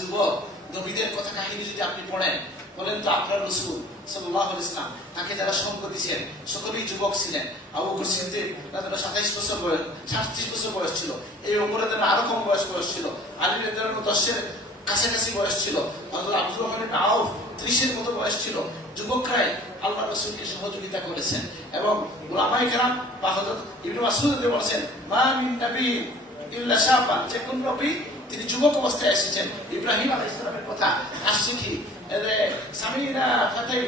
যুবক, নবীদের কথা কাহিনী যদি আপনি পড়েন, বলেন তো আপনার রাসূল সাল্লাল্লাহু আলাইহি ওয়াসাল্লাম তাকে যারা সঙ্গ দিয়েছেন সকলেই যুবক ছিলেন। আবু বকর সিদ্দিক তাদের 27 বছর বয়স, 37 বছর বয়স ছিল। এই ওমরের আরো কম বয়স ছিল। আলী রাদিয়াল্লাহু 10-এর কাছাকাছি বয়স ছিল। হযরত আব্দুর রহমান ইবনে আউফ 30-এর মতো বয়স ছিল। যুবকরাই আল্লাহ রাসূলকে সহযোগিতা করেছেন। এবং উলামায়ে কেরাম বা হযরত ইবনে মাসউদ বলেছেন, মা মিন নবী ইল্লা শাবান, যে কোন নবী তিনি যুবক অবস্থায় এসেছেন। ইব্রাহিম আলাইহিস সালামের কথা আসছে কি, সামিনা ফাতাই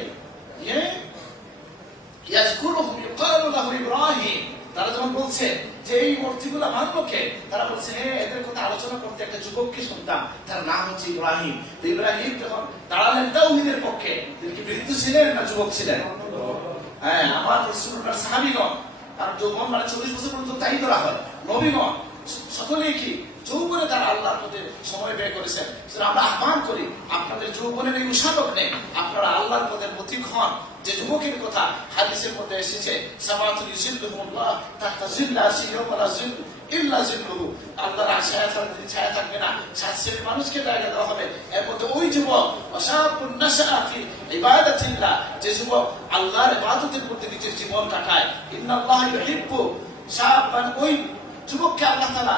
ইয়াজকুরুহুম ইউকালু লাহু ইব্রাহিম, তারা যখন বলছে যে এই মূর্তিগুলো মানবো কে, তারা বলছে হ্যাঁ এদের কথা আলোচনা করতে একটা যুবককে শুনতাম, তার নাম হচ্ছে ইব্রাহিম। তো ইব্রাহিম যখন দাঁড়ালেন তাওহীদের পক্ষে, তিনি কি বৃদ্ধ ছিলেন না যুবক ছিলেন? হ্যাঁ, আমার রাসূলুল্লাহর সাহাবীগণ, আর যৌবন মানে 40 বছর পর্যন্ত তাই ধরা হয়, নবীগণ সকলেই কি যৌবনে তারা আল্লাহর পথে সময় ব্যয় করেছেন। আমরা আহ্বান করি আপনাদের যৌবনের এই উষাদক নেই, আপনারা আল্লাহর পথের পথিক হন। যে যুবকের কথা হাদিসের মধ্যে এসেছে, সামাতুল ইউজিল্লুহুমুল্লাহ তাহতা জিল্লা আরশি ইয়াওমা লা জিল্লা ইল্লা জিল্লুহু, আল্লাহর ছায়া থাকবে না, 7 শ্রেণীর মানুষকে জায়গা দেওয়া হবে। এর মধ্যে ওই যুবক ওয়াশাবুন নাশআ ফি ইবাদাতিল্লাহ, যে যুবক আল্লাহর ইবাদতের মধ্যে নিজের জীবন কাটায়। ইন্নাল্লাহা ইউহিব্বু শাবান, ওই যুবককে আল্লাহ তাআলা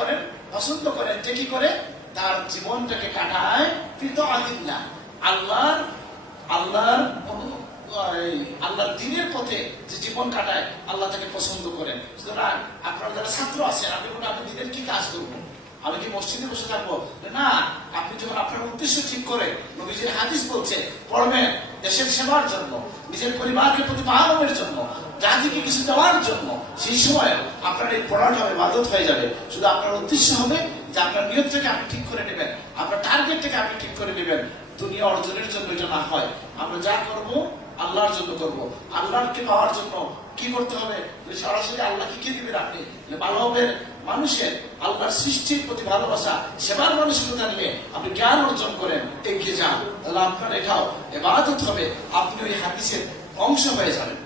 করেন, পছন্দ করেন, যে কি করে তার জীবনটাকে কাটায় ফি তাআতিল্লাহ, আল্লাহর দ্বীনের পথে যে জীবন কাটায় আল্লাহ তাকে পছন্দ করেন। সুতরাং আপনারা যারা ছাত্র আছেন, আপনি দিনের কি কাজ করবেন? আমি কি মসজিদে বসে থাকবো না? আপনি যখন আপনার উদ্দেশ্য ঠিক করে নবীজির হাদিস বলছে পড়বেন দেশের সেবার জন্য, নিজের পরিবারকে প্রতিপালনের জন্য, জাতিকে কিছু দেওয়ার জন্য, সেই সময় আপনার এই পড়াটা ইবাদত হয়ে যাবে। শুধু আপনার উদ্দেশ্য হবে যে আপনার নিয়তটাকে আপনি ঠিক করে নেবেন, আপনার টার্গেটটাকে আপনি ঠিক করে নেবেন। দুনিয়া অর্জনের জন্য এটা না হয়, আমরা যা করব আল্লাহর জন্য করব। আল্লাহকে পাওয়ার জন্য কি করতে হবে? সরাসরি আল্লাহকে কি দিবেন আপনি? মানবের, মানুষের, আল্লাহর সৃষ্টির প্রতি ভালোবাসা, সেবার মানসিকতা নিয়ে আপনি জ্ঞান অর্জন করেন, এগিয়ে যান, তাহলে আপনার এটাও ইবাদত হবে, আপনি ওই হাদিসের অংশ হয়ে যাবেন।